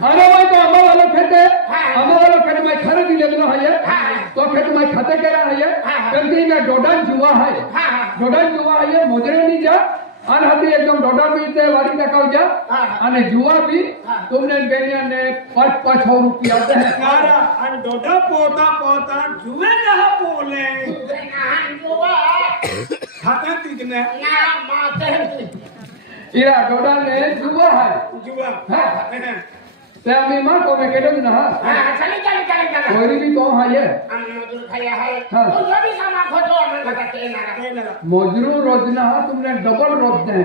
अरे भाई तो अम्मा वाला खेत है अम्मा वाला खेत में खरीद लेना है तो खेत में खाते केला है क्योंकि में डोडन जुआ है मोजरे नहीं जा अन हती एकदम डोडन भी ते वारी तकाव जा अने जुआ भी तुमने बेनिया ने 5-5 रुपया दे सारा अन डोडा पोता जुए कहां बोले जुआ खाता तीजने ना माते इरा डोडा ने जुआ है ते अमी मां को में केडो ना चले कोई भी तो है ये मजदूर खाया है तो ये भी सामा खोजो मन लगाते ना मजदूर रोजना तुमने डबल रोज दे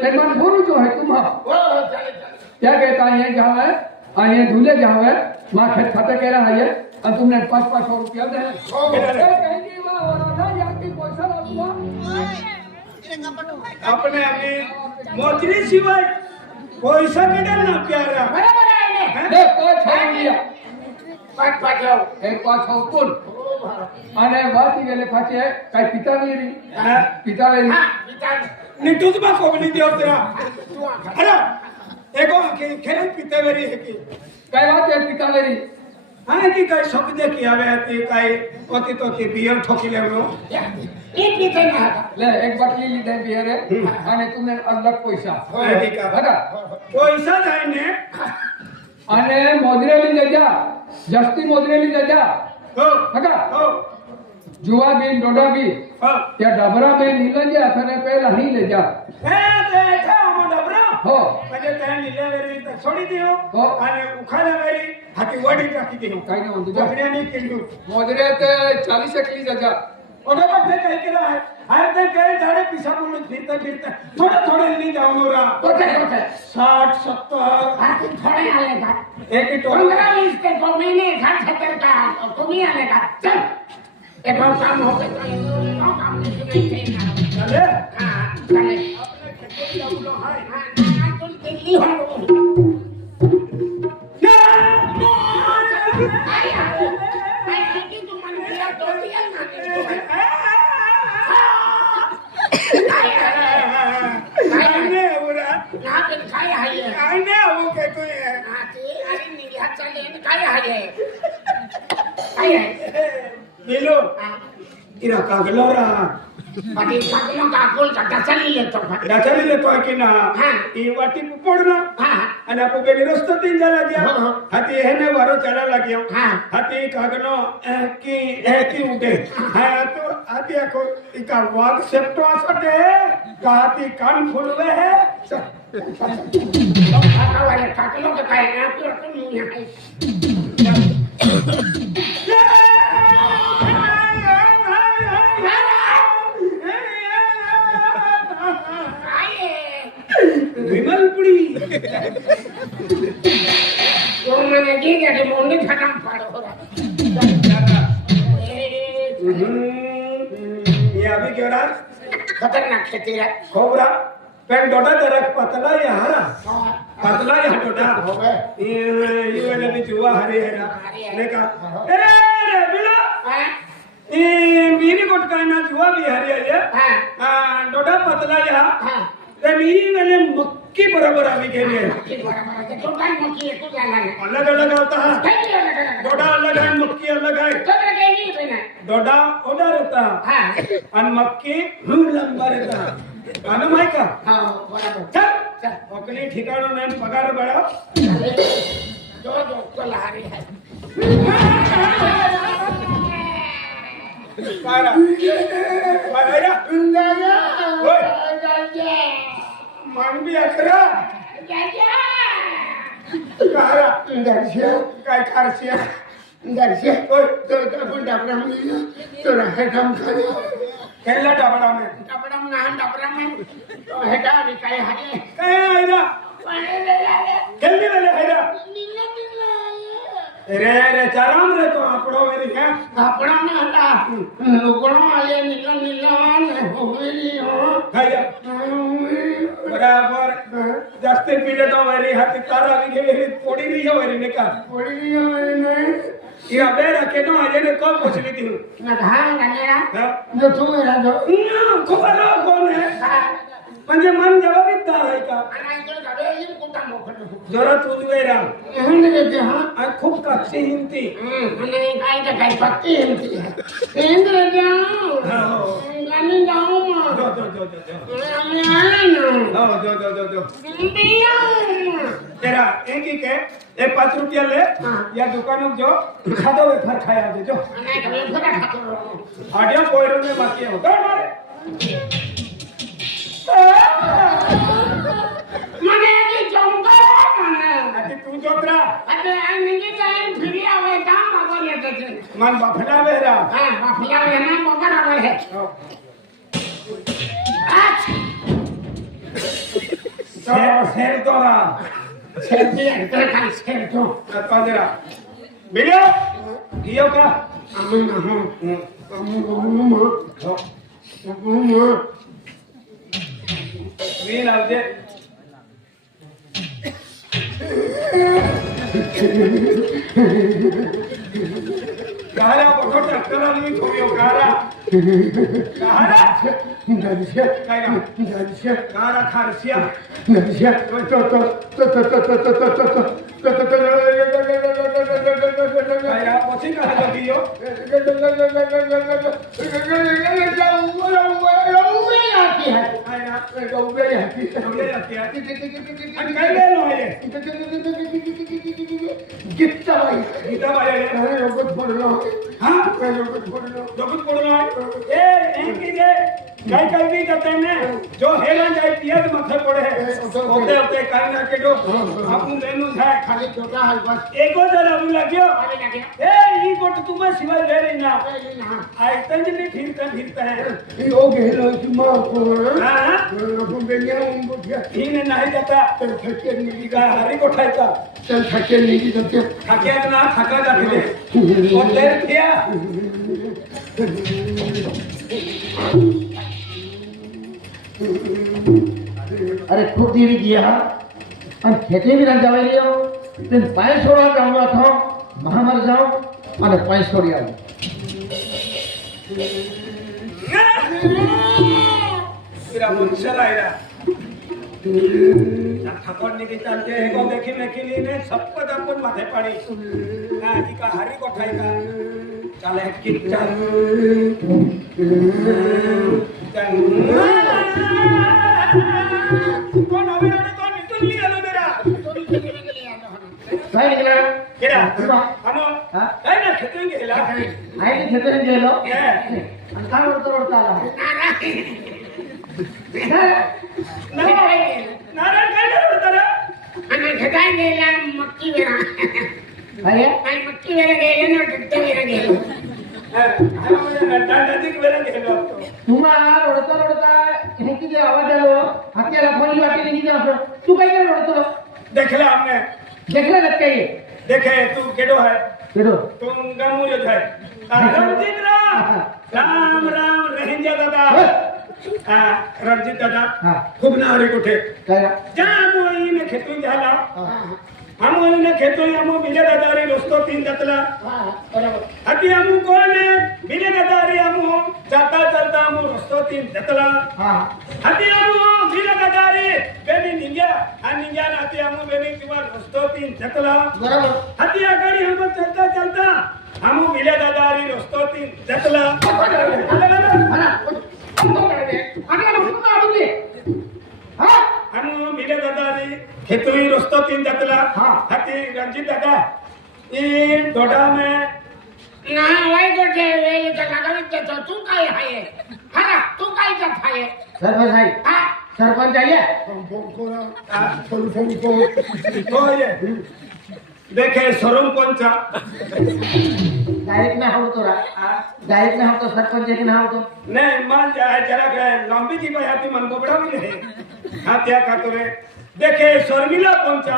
ते मन बोलू जो है तुम चले क्या कहता है जहां है आए धुले जहां है मां खेत खाते केला है ये और तुमने 5-5 रुपया दे कहेंगे वाह राधा या की पैसा लगवा अपने अभी मोजरी सिवाय पैसा केडा ना प्यारा बराबर है दे 5 रुपया 5 एक 5 कुल અને વાત गेले पाचे काय पितावेरी हां पिता निटूच बा कोबनी देव तेरा अरे एको खेल पितावेरी है की काय बात है पितावेरी हां की काय शब्द दे की आवे ते काय ओती तो के बियर ठोकी लेवलो एक पीते ना ले एक बाटली ली दे बियर અને तुमने अलग पैसा ठीक है बघा पैसा जायने અને मोजरेली ले जा जस्ती मोजरेली ले जा हो बघा हो जुआ भी डोडा भी हां त्या डबरा में नीलन जा थने पहला ही ले जा ए देखा मो डबरा हो म्हणजे त्या निलेवेरी सोडी दियो हो आणि उखाल्यावेरी हाती वडी टाकी दियो काय ना म्हणतो बकऱ्याने किंडू मोजरे ते 40 एकली जा ओडे बघते काय केला आहे अरे ते काय झाडे पिसा बोलून फिरता थोडे नहीं जाऊन रा कोठे 60 70 हाती थोडे आले का एक 15 20 के तो महीने 60 70 का तुम्ही आले का चल ए भाऊ काम हो गए तो काम नहीं चले हां चले हां तुम दिल्ली हो इरा कागलोरा पाटी कागलो कागोल डाचाली लेतो है कि ना हां ई वाटी पडना हां आणि आपण बेली रस्तो तीन झाला गया हाती हेने वारो चला लाग्यो हां हाती कागनो की उडे हां तो हाती आको इका वाग सेप्टो असते काती कान फुलवे है तो खाता वाले कागलो के काय ना तो नहीं है विमलपुरी तो मैंने की क्या मोंडी खत्म पड़ो हो रहा ये अभी क्यों रहा खतरनाक खेती है खोबरा पेन डोडा जरा पतला या हरा पतला या डोडा हो गए ये वाले भी जुआ हरे है ना ने का अरे बिला ये बीनी कोट का ना जुआ भी हरे है हां डोडा पतला या हां तभी मैंने मक्की बराबर आवी के लिए मक्की बराबर है तो काय मक्की है तो अलग अलग होता है डोडा अलग है मक्की अलग है तो लगे नहीं बना डोडा ओडा रहता हां और मक्की लंबा रहता मालूम है का हां बराबर चल ओकली ठिकाणों ने पगार बढ़ाओ जो कलारी है पारा पारा ओए मान भी अखरा कारा दर्शे काय खारसे दर्शे ओए तो आपण डाबरा में तो रहे काम करे केला डाबरा में तो हेटा भी काय हरे काय आयरा केल्ली वाले हेरा रे चाराम रे तो आपड़ो मेरी क्या आपड़ा में हटा लोगों आले नीला होवेली हो खाया बराबर जास्ते पीले तो मेरी हाथी तारा भी के मेरी पोड़ी नहीं हो मेरी ने का पोड़ी नहीं हो नहीं ये अबे रखे तो आजे ने कब पूछ ली थी ना हाँ गनेरा जो तू मेरा जो खबर कौन है म्हणजे मन जवाबी आहे का आणि इकडे गाडी येईल कुठं मोकळं जोरात उजवे राम इंग्रजी हा आणि खूप कापशी हिंती आणि काय तर काय पत्ती इंग्रजी हा, हो. गाणी जाऊ मग जो जो जो जो जो आम्ही आले ना हो जो जो जो जो बिया तेरा एक ही के एक 5 रुपया ले हाँ। या दुकान में जो खादो वेफर खाया दे जो नाही का वेफर खातो आडिया कोयरों में बाकी है होता मारे મને હજી ચમકારો મને आती तू जोतरा એટલે આ નીચે ટાઈમ ફરી આવે કામ આગળ લેતે છે मन बाफला बेरा હા બાફલા વેના બગર આવે છે આચ शेर तोरा સેતી એટલે કાઈ સ્કેર તો पंजरा बिलियो यो का અમે ના હો અમે वील आवजे कारा बोठो ट्रॅक्टरला मी ठोवियो कारा काय का कारा खारसिया काय या पछी का लगियो काय ना ठोविया क्या आणि काय लेलो आहे गीता बाई हा डोकत पडलो ए एंकी दे काय काय भी करते हैं जो हेलन जाए पियत मथे पड़े होते होते काय ना के दो आपू लेनु है ખાલી છોકરા હાલ બસ एको जरा अभी लगियो આવી લાગે ए ई गोट तुम्हें सिवाय दे रही ना હા आई तंजली फिरता है हां इने नहीं जाता का हरी को ठायता खाके ना खाका जाते दे और देर किया अरे खूप देवी दिया અને ખેતી બી ના જવાય રહ્યો તે પાય છોડવા જાઉં હતો મહામાર જાઉં અને પાય છોડી આવું तेरा मनुष्य आएगा ठाकुर ने की चलते है को देखी में के लिए ने सब पर अपन माथे पड़ी ना जी का हरी को ठाएगा चले किच्चा कौन अभी आने तो निकल लिया लो मेरा काय निघाला केरा तुला हम हाँ? काय ना खेतेंगे हिला आईने खेतरे गेलो ये आणि काय ओढता आला नारायण काय करता रे અને ઘટાઈ ગયેલા મક્કી વેરા अरे આ મક્કી વેરા ગયેલા ને ટટ્ટા વેરા ગયેલો दादाजी के बेरा गेलो तुम्हाला ओढता हे किती आवाज आलो हात्याला फोन वाटी निघी जातो तू काय काय ओढतो देखला हमने देखला का काही देखे तू केडो है केडो तुम गमुर है रंजीत राम राम रहेंगे दादा हाँ रंजीत दादा हाँ खूब नारी कुठे काय जा मोई ने खेतून झाला हम ने खेतून हम बिले दादारी दोस्तो तीन दतला अति हम कोण बिले दादारी हम जाता जाता हम दोस्तो तीन दतला हा अति हम बिले दादारी बेनी निंग्या आणि निंग्या अति हम बेनी किंवा दोस्तो तीन दतला बरोबर अति आगाडी हम चलता चलता हम बिले दादारी दोस्तो तीन दतला हम बिले दादारी खेतुई दोस्तो तीन दतला हाँ। अति रंजीत दादा ये डोडा में ના વાય તો કે વેલી તો લગાવી દે તો તું કાઈ હાય હરા તું કાઈ જત હાય सरपंच आहे હા सरपंच आले तो ये देखे सोरम पंचा डायरेक्ट ना होतो रा डायरेक्ट ना होतो सरपंच एक ना होतो नहीं मान जाए जरा के लंबी जी भाई हाथी मन गोबड़ा भी ले हां त्या कातरे देखे शर्मिला पंचा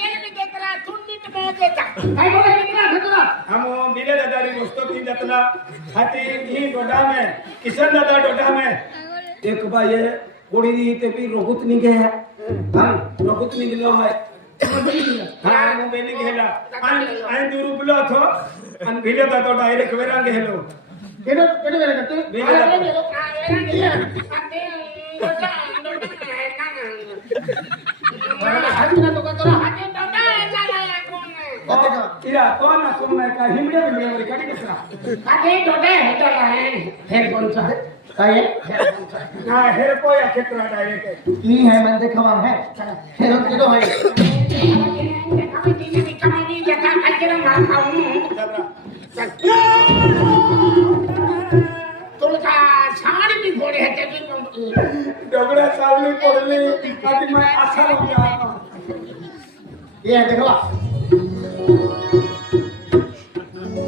એને બી દેતરા તું બી તો દેતા કાઈ બોલે કેટલા થતરા हम मिले दादारी दोस्तों की जतला हाथी ही डोडा में किशन दादा डोडा में एक बार ये कोड़ी ते भी रोगुत नहीं गया हां रोगुत नहीं गया है हां वो मैंने गेला आय दूर बोला थो आणि भिले तो डायरेक्ट वेरांग गेलो केडो केडो वेला करते भिले हाती ना तो का करा इरा तो ना कोण नाही का हिमडे बिमडे कडे कसरा काय आहे ना हेर कोया क्षेत्र डायरेक्ट ई है मन देखवा है हेरो केडो है डोगरा चावली पडली आधी मैं असा लागला ये है देखवा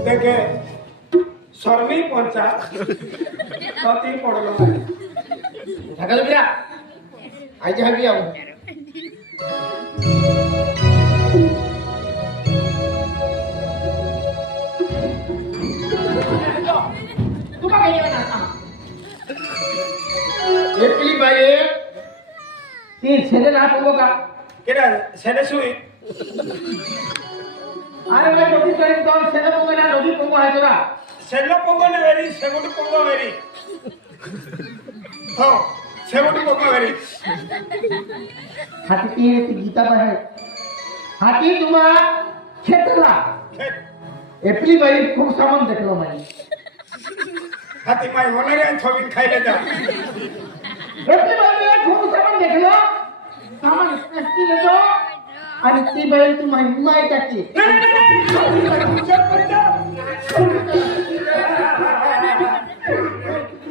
देखे शर्मी पंचा कति पडलो ढाका लो बिरा आई जा भी आओ एकली बाई ती छेले ना पोगो का केडा सेने सुई अरे मैं नदी तो एक दौर छेले पोगो ना नदी पोगो है तोरा सेल्लो पोगो ने वेरी सेगुड पोगो वेरी हो सेगुड पोगो वेरी हाती ती गीता पर है हाती तुम्हा खेतला एप्रिल बाई खूब सामान देखलो मैं हाती माय होणारे थोबिन खायले जा एप्रिल बाई खूब सामान देखलो सामान स्पेशली ले दो आणि ती बाई तू माय टाकी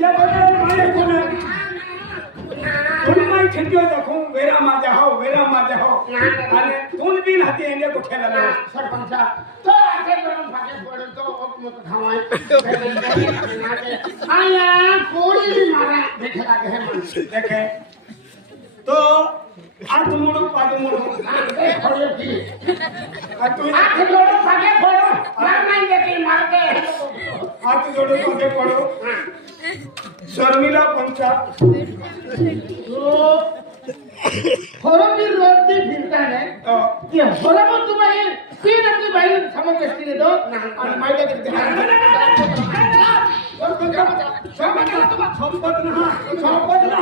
या बघा माय कोण तुम्ही माय छेटियो दाखवू वेरा माझा हो आणि तून बिन हाती एंडे कुठे लागला सरपंचा तो आखे गरम फाके फोडून तो ओक मत खावाय आया कोणी भी मारा देखे लागे है मन देखे तो हाथ मोड़ो पाद मोड़ो ए खोले की तू आख जोड़ो फाके फोड़ो मार नहीं देती मार के हाथ जोड़ो पादे पड़ो शर्मिला पंचा फरमी रोटी फिरता है ये फरमो तुम्हारी तीन अपनी बाई समझ के ले दो और माय टाकी संपत ना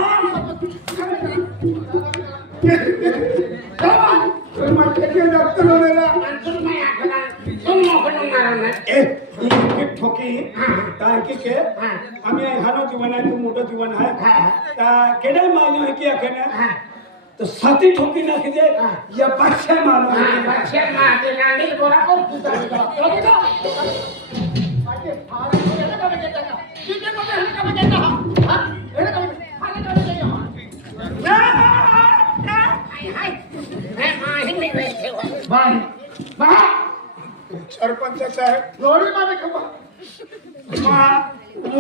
कोई मत के डॉक्टर मेरा अंतर में आखला तुम मोकन मारना ए ये ठोकी ताकि के आम्ही हानो जीवन आहे तू मोठं जीवन आहे ता केडे मान्य आहे की अखेने तो साथी ठोकी ना के या पाछे मानो बच्चे मार के गाड़ी गोरा को पूछा तो आगे फार को ले का बजेता का कितने को हल का बजेता हां एड़े का हाल का बजेता हाय हाय मैं मां ही नहीं बैठे हो बाई बा सरपंच साहेब रोडी माने खबर मां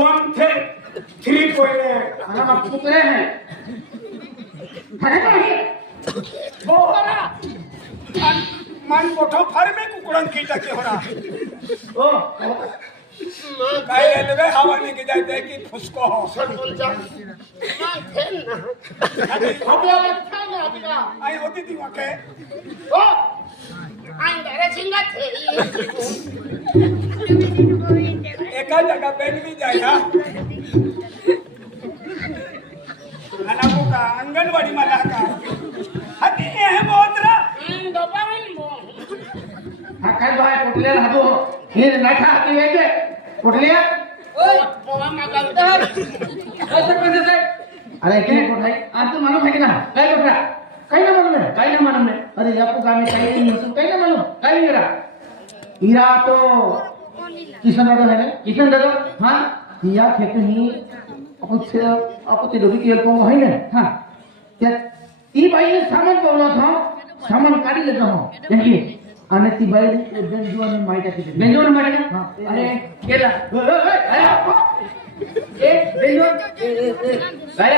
1 थे 3 कोई हम पुतरे हैं बोरा मन मोठो फार में कुकुड़न की टके होरा ओ काय रेलवे हवा में के जाते है कि फुसको हो सरपंचा मैं खेल ना अपना अच्छा ना अपना आई होती थी वके ओ अंदर सिंगा थे एका जगह बैठ भी जाएगा अनाको का अंगनवाड़ी में लाका हती है बोतरा दोपावन मो हा काय बाय कुठले राहतो हे नाठा हाती वेगे कुठले ओ पोवा मागवतात सरपंच साहेब अरे काय कुठले आज तू माणूस आहे की ना काय कुठला काही ना मालूम नाही अरे यापू का मी काही नहीं तू काही ना मालूम काय हीरा हीरा तो किशन दादा है ना किशन दादा हां हिया खेत ही आपण ते दोघी केल पण आहे ना हां त्या ती बाईने सामान पावला था सामान काढी लेतो हो यांची आणि ती बाई बेंजोने माहिती टाकली बेंजोने माहिती हां अरे केला ए बेंजो काय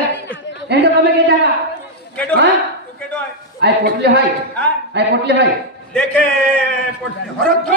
एंड कमे के जागा केडो हां तू केडो है आई पोटली हाय हां आई पोटली हाय देखे हरक